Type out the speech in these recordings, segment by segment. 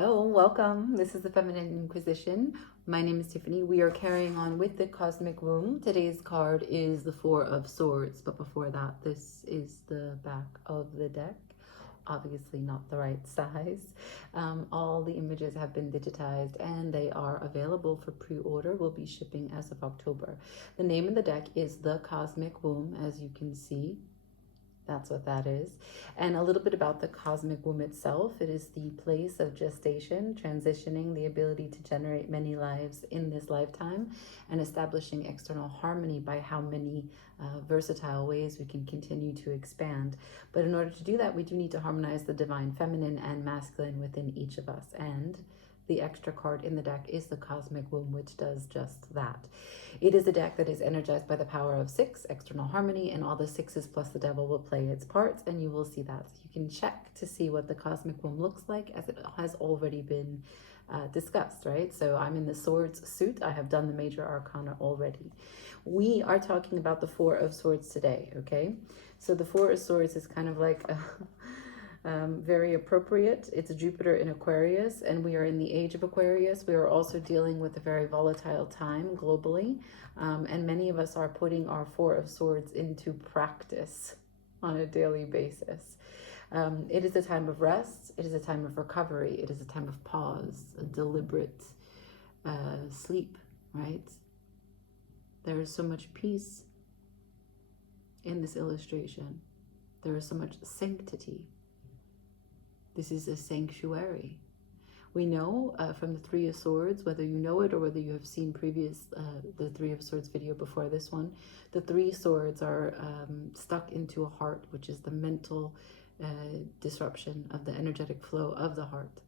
Hello, welcome. This is the Feminine Inquisition. My name is Tiffany. We are carrying on with the Cosmic Womb. Today's card is the Four of Swords, but before that, this is the back of the deck. Obviously not the right size. All the images have been digitized and they are available for pre-order. We'll be shipping as of October. The name of the deck is the Cosmic Womb, as you can see. That's what that is. And a little bit about the cosmic womb itself. It is the place of gestation, transitioning, the ability to generate many lives in this lifetime, and establishing external harmony by how many versatile ways we can continue to expand. But in order to do that, we do need to harmonize the divine feminine and masculine within each of us. And the extra card in the deck is the Cosmic Womb, which does just that. It is a deck that is energized by the power of 6, external harmony, and all the 6s plus the devil will play its parts, and you will see that. So you can check to see what the Cosmic Womb looks like, as it has already been discussed, right? So I'm in the Swords suit. I have done the major arcana already. We are talking about the Four of Swords today, okay? So the Four of Swords is kind of like a very appropriate. It's Jupiter in Aquarius, and we are in the age of Aquarius. We are also dealing with a very volatile time globally, and many of us are putting our Four of Swords into practice on a daily basis. It is a time of rest. It is a time of recovery. It is a time of pause, a deliberate sleep, right? There is so much peace in this illustration. There is so much sanctity. This is a sanctuary. We know from the Three of Swords, whether you know it or whether you have seen the Three of Swords video before this one, the Three Swords are stuck into a heart, which is the mental disruption of the energetic flow of the heart.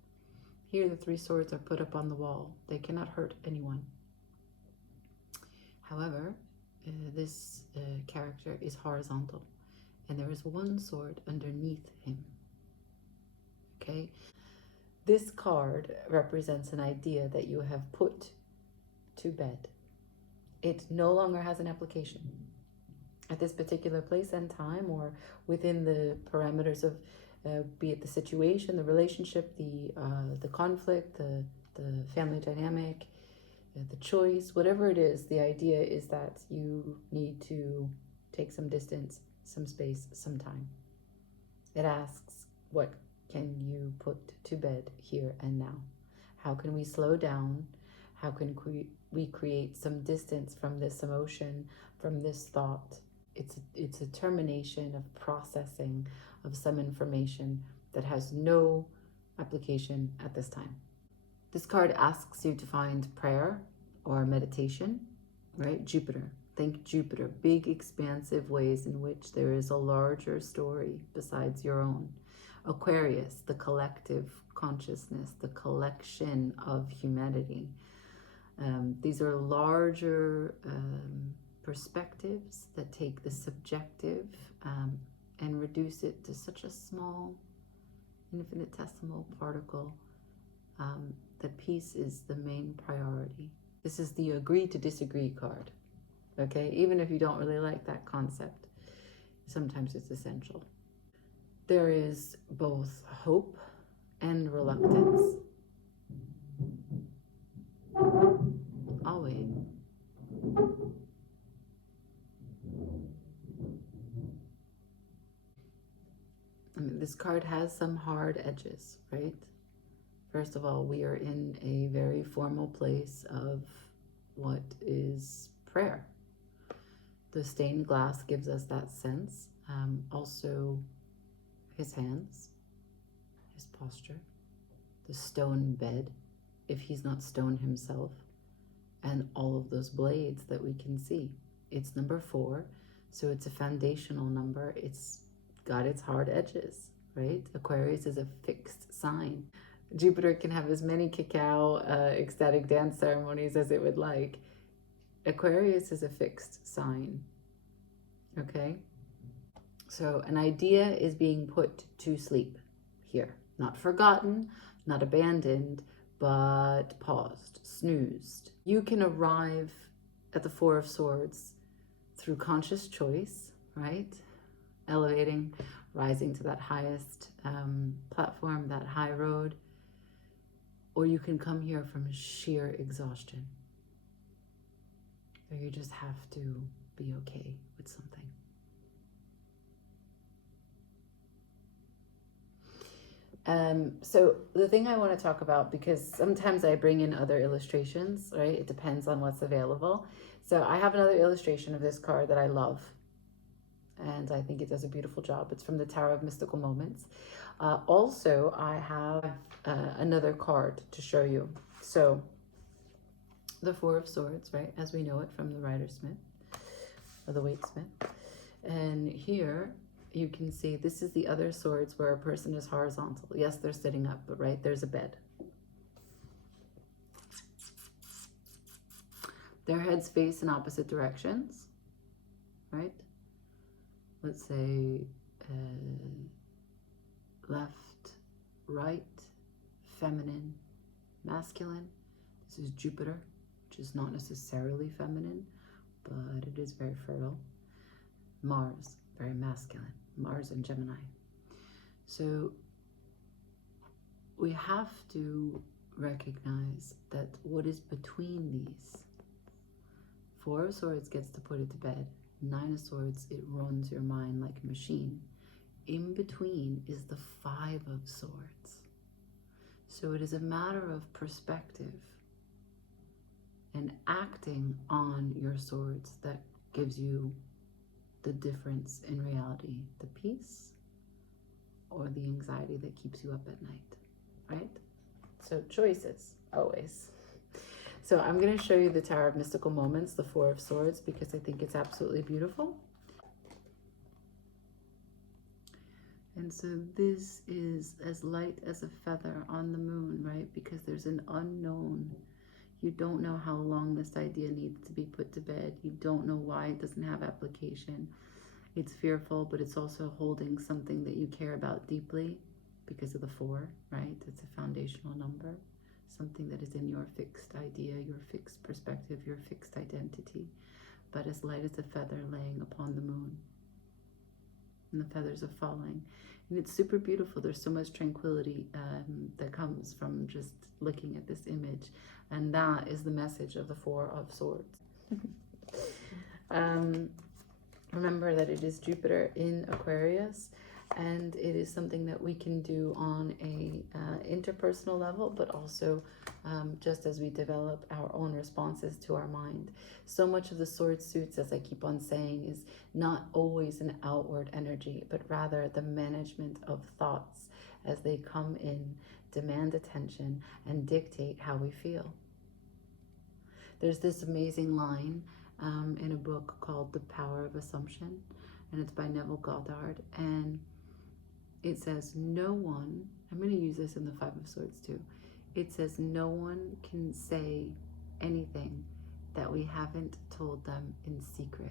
Here, the Three Swords are put up on the wall. They cannot hurt anyone. However, this character is horizontal, and there is one sword underneath him. Okay, this card represents an idea that you have put to bed. It no longer has an application at this particular place and time, or within the parameters of be it the situation, the relationship, the conflict, the family dynamic, the choice, whatever it is. The idea is that you need to take some distance, some space, some time. It asks, what can you put to bed here and now? How can we slow down? How can we create some distance from this emotion, from this thought? It's a termination of processing of some information that has no application at this time. This card asks you to find prayer or meditation, right? Jupiter. Think Jupiter, big expansive ways in which there is a larger story besides your own. Aquarius, the collective consciousness, the collection of humanity. These are larger perspectives that take the subjective and reduce it to such a small, infinitesimal particle that peace is the main priority. This is the agree to disagree card, okay? Even if you don't really like that concept, sometimes it's essential. There is both hope and reluctance. I'll wait. I mean, this card has some hard edges, right? First of all, we are in a very formal place of what is prayer. The stained glass gives us that sense. Also, his hands, his posture, the stone bed, if he's not stone himself, and all of those blades that we can see. It's number 4, so it's a foundational number. It's got its hard edges, right? Aquarius is a fixed sign. Jupiter can have as many cacao ecstatic dance ceremonies as it would like. Aquarius is a fixed sign, okay? So an idea is being put to sleep here. Not forgotten, not abandoned, but paused, snoozed. You can arrive at the Four of Swords through conscious choice, right? Elevating, rising to that highest platform, that high road. or you can come here from sheer exhaustion. Or you just have to be okay with something. So the thing I want to talk about, because sometimes I bring in other illustrations, right? It depends on what's available. So I have another illustration of this card that I love, and I think it does a beautiful job. It's from the Tower of Mystical Moments. Also, I have another card to show you. So the Four of Swords, right? As we know it from the Rider-Smith, or the Waite-Smith. And here you can see this is the other swords where a person is horizontal. Yes, they're sitting up, but right, there's a bed. Their heads face in opposite directions, right? Let's say left, right, feminine, masculine. This is Jupiter, which is not necessarily feminine, but it is very fertile. Mars, very masculine. Mars and Gemini. So we have to recognize that what is between these. Four of Swords gets to put it to bed. Nine of Swords, it runs your mind like a machine. In between is the Five of Swords. So it is a matter of perspective and acting on your swords that gives you the difference in reality, the peace or the anxiety that keeps you up at night, right? So choices, always. So I'm going to show you the Tower of Mystical Moments, the Four of Swords, because I think it's absolutely beautiful. And so this is as light as a feather on the moon, right? Because there's an unknown. You don't know how long this idea needs to be put to bed. You don't know why it doesn't have application. It's fearful, but it's also holding something that you care about deeply because of the four, right? It's a foundational number, something that is in your fixed idea, your fixed perspective, your fixed identity, but as light as a feather laying upon the moon. And the feathers are falling. And it's super beautiful. There's so much tranquility that comes from just looking at this image. And that is the message of the Four of Swords. Remember that it is Jupiter in Aquarius, and it is something that we can do on a interpersonal level, but also just as we develop our own responses to our mind. So much of the sword suits, as I keep on saying, is not always an outward energy, but rather the management of thoughts as they come in, demand attention, and dictate how we feel. There's this amazing line in a book called The Power of Assumption, and it's by Neville Goddard, and it says no one, I'm going to use this in the Five of Swords too, it says no one can say anything that we haven't told them in secret.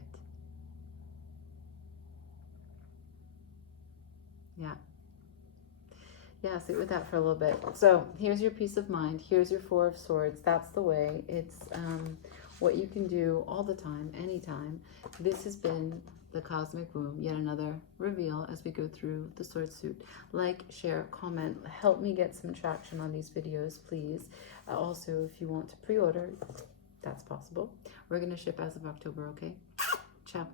Yeah, sit with that for a little bit. So here's your peace of mind. Here's your Four of Swords. That's the way. It's what you can do all the time, anytime. This has been the Cosmic Womb, yet another reveal as we go through the sword suit. Like, share, comment, help me get some traction on these videos, please. Also, if you want to pre-order, that's possible. We're going to ship as of October, okay? Ciao.